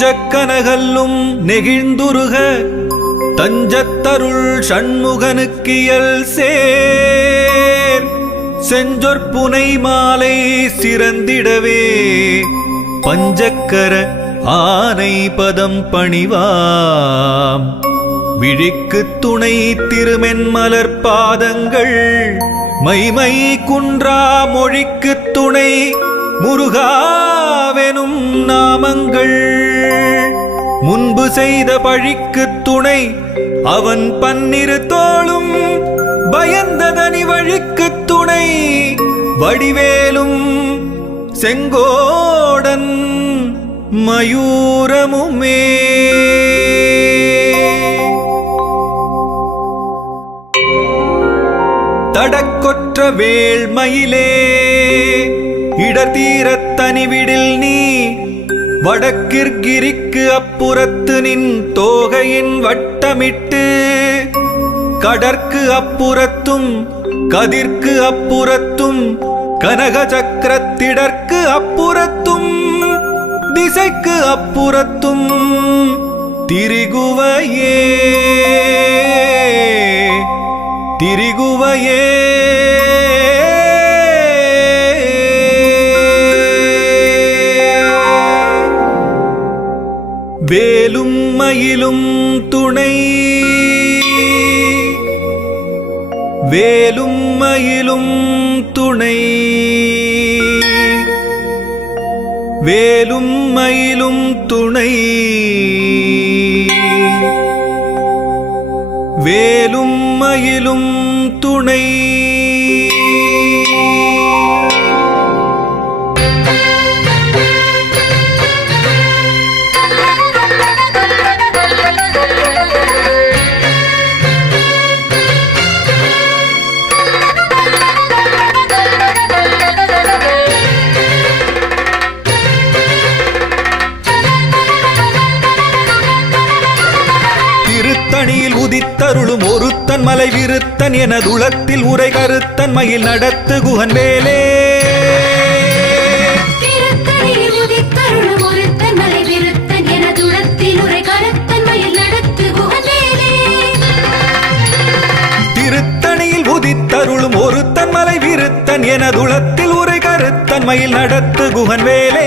நெஞ்சக்கனகல்லும் நெகிழ்ந்துருக தஞ்சத்தருள் சண்முகனுக்கியல் சேர் செஞ்சொற்புனை மாலை சிறந்திடவே பஞ்சக்கர ஆனை பதம் பணிவாம் விழிக்கு துணை திருமென்மலர் பாதங்கள் மைமை குன்றா மொழிக்கு துணை முருகாவெனும் நாமங்கள் முன்பு செய்த பழிக்கு துணை அவன் பன்னிரு தோளும் பயந்ததனி வழிக்கு துணை வடிவேலும் செங்கோடன் மயூரமுமே. தடக்கொற்ற வேள்மயிலே இடத்தீரத் தனிவிடில் நீ வடக்கிற்கிரிக்கு அப்புறத்து நின் தோகையின் வட்டமிட்டு கடற்கு அப்புறத்தும் கதிர்க்கு அப்புறத்தும் கனக சக்கரத்திடற்கு அப்புறத்தும் திசைக்கு அப்புறத்தும் திரிகுவையே திரிகுவையே வேலும் மயிலும் துணை வேலும் மயிலும் துணை வேலும் மயிலும் துணை வேலும் மயிலும் துணை. உதித்தருளும் ஒருத்தன் மலை விருத்தன் எனதுளத்தில் உரை கருத்தன் மயில் நடத்து குகன் வேலே. திருத்தணியில் உதித்தருளும் ஒருத்தன் மலை விருத்தன் எனதுளத்தில் உரை கருத்தன் மயில் நடத்து குகன் வேலே. திருத்தணியில் உதித்தருளும் ஒருத்தன் மலை விருத்தன் எனதுளத்தில் உரை கருத்தன் மயில் நடத்து குகன் வேலே.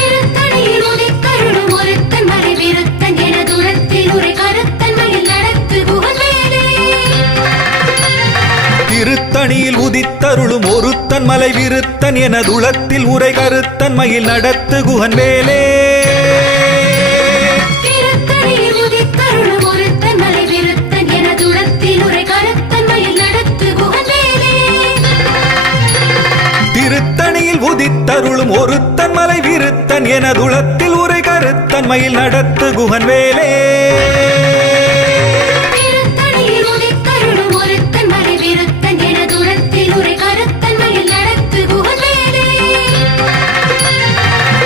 திருத்தணியில் உதித்தருளும் ஒருத்தன் மலை விருத்தன் எனதுளத்தில் உரை கருத்தன் மயில் நடத்து குகன் வேலே. திருத்தணியில் உதித்தருளும் ஒருத்தன் மலை விருத்தன் எனதுளத்தில் உரை கருத்தன் மயில் நடத்து குகன் வேலே. திருத்தணியில் உதித்தருளும் ஒருத்தன் மலை விருத்தன் எனதுளத்தில் உரை கருத்தன் மயில் நடத்து குகன் வேலே.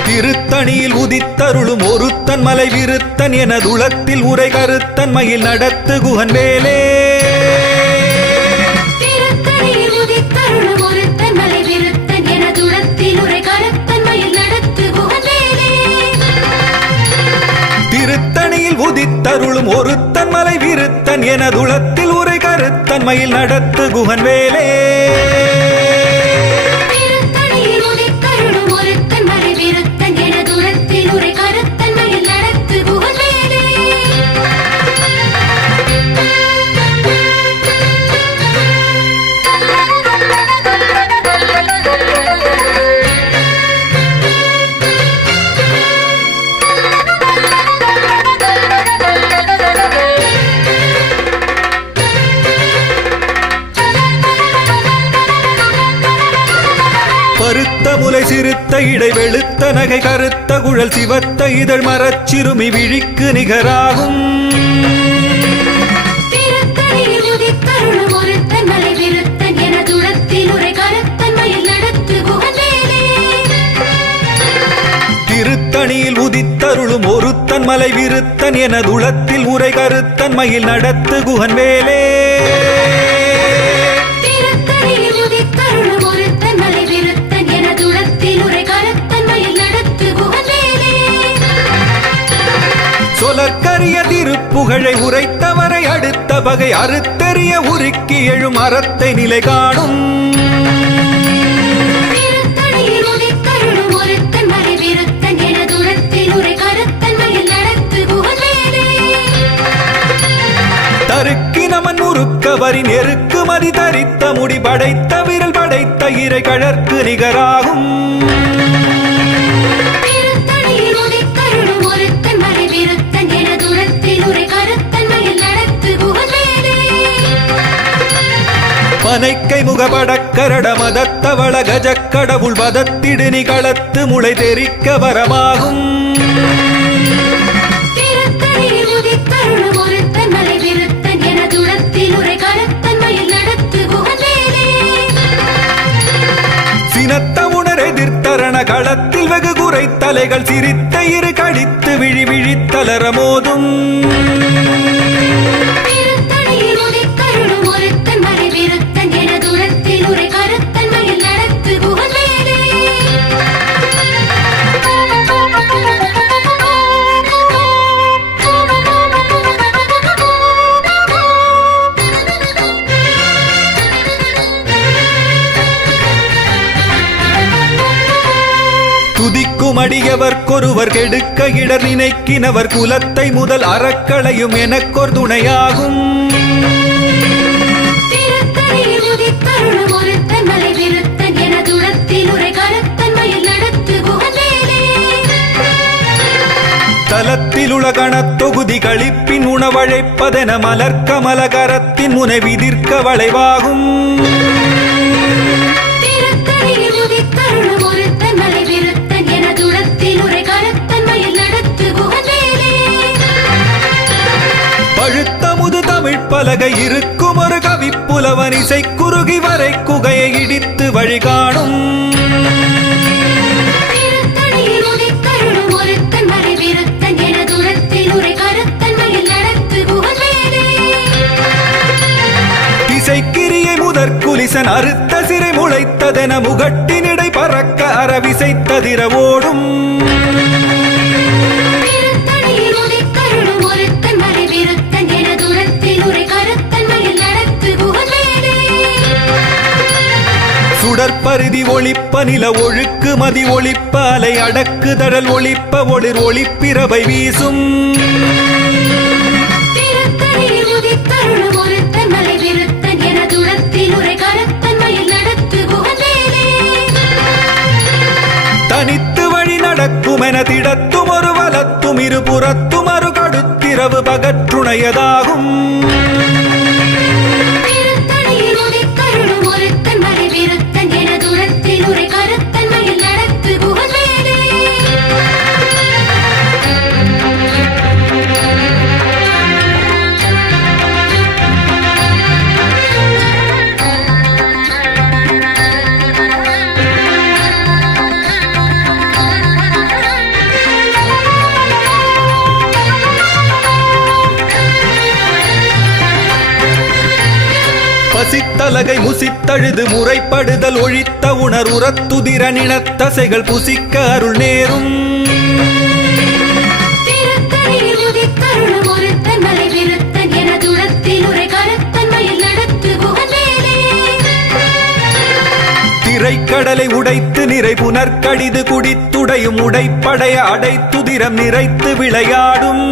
திருத்தணியில் உதித்தருளும் ஒருத்தன் மலை விருத்தன் எனதுளத்தில் உரை கருத்தன் மயில் நடத்து குகன் வேலே. திருத்தணியில் உதித்தருளும் ஒருத்தன் மலை விருத்தன் எனதுளத்தில் உரை கருத்தன் மயில் நடத்து குகன் வேலே. திருத்தணியில் உதித்தருளும் ஒருத்தன் மலை விருத்தன் எனதுளத்தில் உரை கருத்தன் மயில் நடத்து குகன் வேலே. பருத்த முலை சிறுத்த இடை வெளுத்த நகை கருத்த குழல் சிவத்த இதழ் மரச்சிறுமி விழிக்கு நிகராகும். திருத்தணியில் உதித்தருளும் ஒருத்தன் மலை விருத்தன் எனதுளத்தில் உரை கருத்தன் மயில் நடத்து குகன் வேலே. திருத்தணியில் உதித்தருளும் ஒருத்தன் மலை விருத்தன் எனதுளத்தில் உரை கருத்தன் மயில் நடத்து குகன் வேலே. திருத்தணியில் உதித்தருளும் ஒருத்தன் மலை விருத்தன் எனதுளத்தில் உரை கருத்தன் மயில் நடத்து குகன் வேலே. புலற்கரிய திருப்புகழை உரைத்தவரை அடுத்த பகை அறுத்தெறிய உருக்கி எழும் அறத்தை நிலை காணும். தருக்கினமன் முறுக்கவரின் எருக்கு மதி தரித்த முடி படைத்த விரல் படைத்த இறை கழற்கு நிகராகும். பனைக்கை முகபடக்கரட மதத்தவள கஜக்கடவுள் வதத்திடு நிகளத்து முளை தெரிக்க வரமாகும். சினத்த உணர் எதிர்த்தரண களத்தில் வெகு குறை தலைகள் சிரித்த இரு கழித்து விழி விழித்தலர மோதும். துதிக்கும் அடியவர்க்கொருவர் கெடுக்க இடர் நினைக்கினவர் குலத்தை முதல் அறக்களையும் எனக்கொர் துணையாகும். தலத்தில் உலகணத் தொகுதி கழிப்பின் உணவழைப்பதென மலர்க்கமலகரத்தின் முனை விதிர்க்க வளைவாகும். பழுத்தமுது தமிழ் பலகை இருக்கும் ஒரு கவிப்புலவன் இசை குறுகி வரை குகையை இடித்து வழிகாணும். இசைக்கிரியை முதற்குலிசன் அறுத்த சிறை முளைத்ததென முகட்டினிடை பறக்க அறவிசைத்ததிர ஓடும். சுடற்பருதி ஒளிப்ப நில ஒழுக்கு மதி ஒளிப்ப அலை அடக்கு தடல் ஒளிப்ப ஒளிர் ஒளிப்பிரவை வீசும். தனித்து வழி நடக்கும் என திடத்தும் ஒரு வலத்தும் இருபுறத்தும் அரு கடுத்திரவு பகற்றுணையதாகும். பசித்தலகை முசித்தழுது முறைப்படுதல் ஒழித்த உணர் உரத்துதிர நினத்தசைகள் புசிக்க அருள் நேரும். திரைக்கடலை உடைத்து நிறை புனர்கடிது குடித்துடையும் உடைப்படைய அடைத்துதிரம் நிறைத்து விளையாடும்.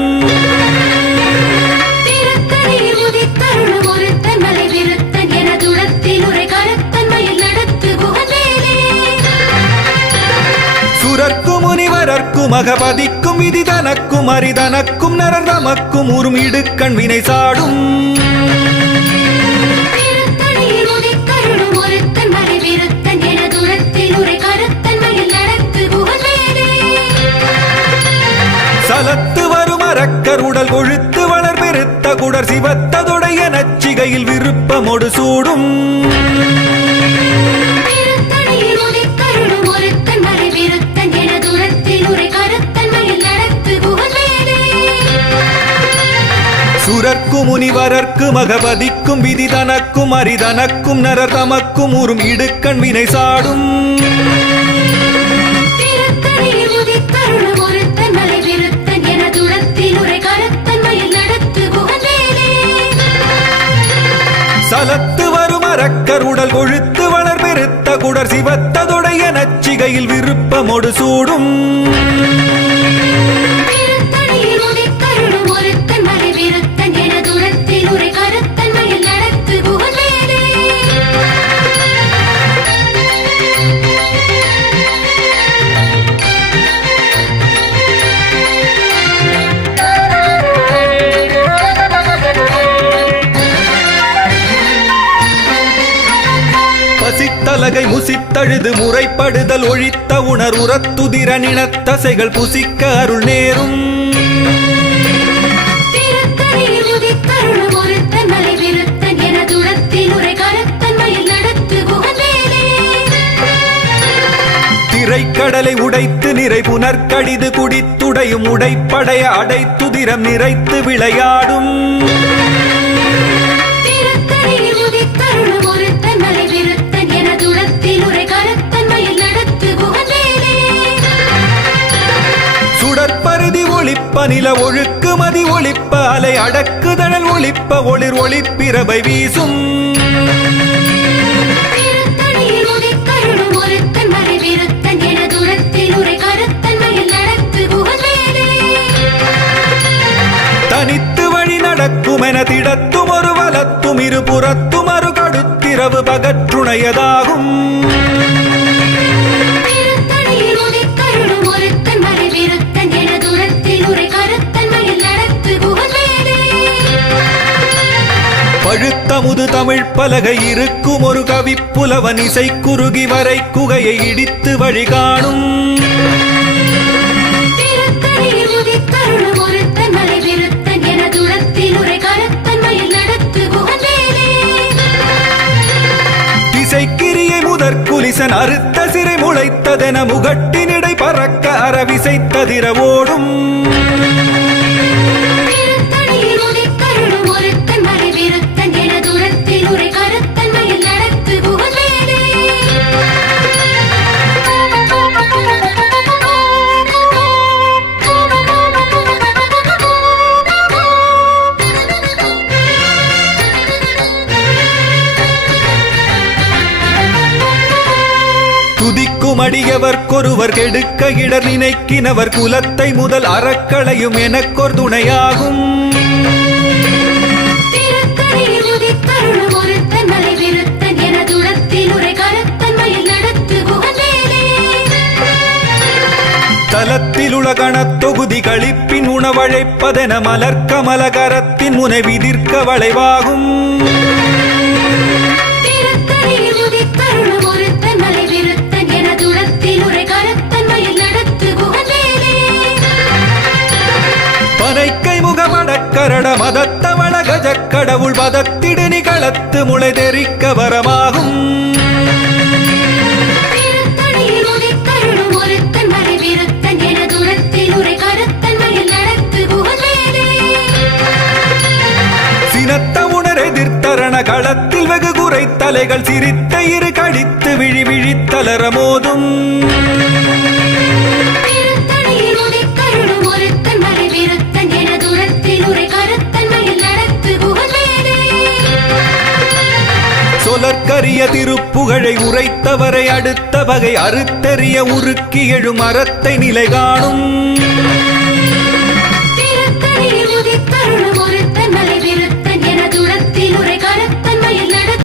சுரர்க்கும் முனிவரர்க்கும் அகபதிக்கும் விதி தனக்கும் அரிதனக்கும் நரர் தமக்கும் உறும் இடுக்கண் வினை சாடும். சலத்து வரும் அரக்கர் உடல் கொழுத்து வளர் பெருத்த குடர் சிவத்ததொடைய நச்சிகையில் விருப்பமொடு சூடும். சுரர்க்கும் முனிவரர்க்கும் அகபதிக்கும் விதி தனக்கும் அரிதனக்கும் நரர் தமக்கும் உறும் இடுக்கண் வினை சாடும். திருத்தணியில் உதித்தருளும் ஒருத்தன் மலை விருத்தன் எனதுளத்தில் உரை திட்டமொடு சூடும் பசித்தலகை முசித்தழுது முறைப்படுதல் ஒழித்த உணர் உரத்துதிர நினத்தசைகள் புசிக்க அருள் நேரும் திரைக்கடலை உடைத்து நிறை புனர்கடிது குடித்துடையும் உடைப்படைய அடைத்துதிரம் நிறைத்து விளையாடும் சுடற்பருதி ஒளிப்ப நில ஒழுக்கு மதி ஒளிப்ப அலை அடக்குதழல் ஒளிப்ப ஒளிர் ஒளிப்பிரபை வீசும் தனித்து வழி நடக்கும் என திடத்தும் ஒரு வலத்தும் இருபுறத்தும் அரு கடுத்திரவு பகற்றுணையதாகும் பழுத்தமுது தமிழ் பலகை இருக்கும் ஒரு கவிப்புலவன் இசை குறுகி வரை குகையை இடித்து வழி காணும் திசைக்கிரியை முதற் குலிசன் அறுத்த சிறை முளைத்ததென முகட்டினிடை பறக்க அறவிசைத்ததிர ஓடும் துதிக்கும் அடியவர்க்கொருவர் கெடுக்க இடர் நினைக்கினவர் குலத்தை முதல் அறக்களையும் எனக்கொரு துணையாகும் தலத்தில் உலகணத் தொகுதி கழிப்பின் உணவழைப்பதென மலர்க்கமலகரத்தின் முனை விதிர்க்க வளைவாகும் பனைக்கை முகமடக்கரட மதத்தவள கஜக்கடவுள் பதத்திடு நிகளத்து முளை தெரிக்க வரமாகும் சினத்த உணர் எதிர்த்தரண களத்தில் வெகு குறை தலைகள் சிரித்த இரு கழித்து விழி விழித்தலர மோதும் சொலற்கரிய திருப்புகழை உரைத்தவரை அடுத்த வகை அறுத்தெறிய உருக்கி எழும் அறத்தை நிலை காணும்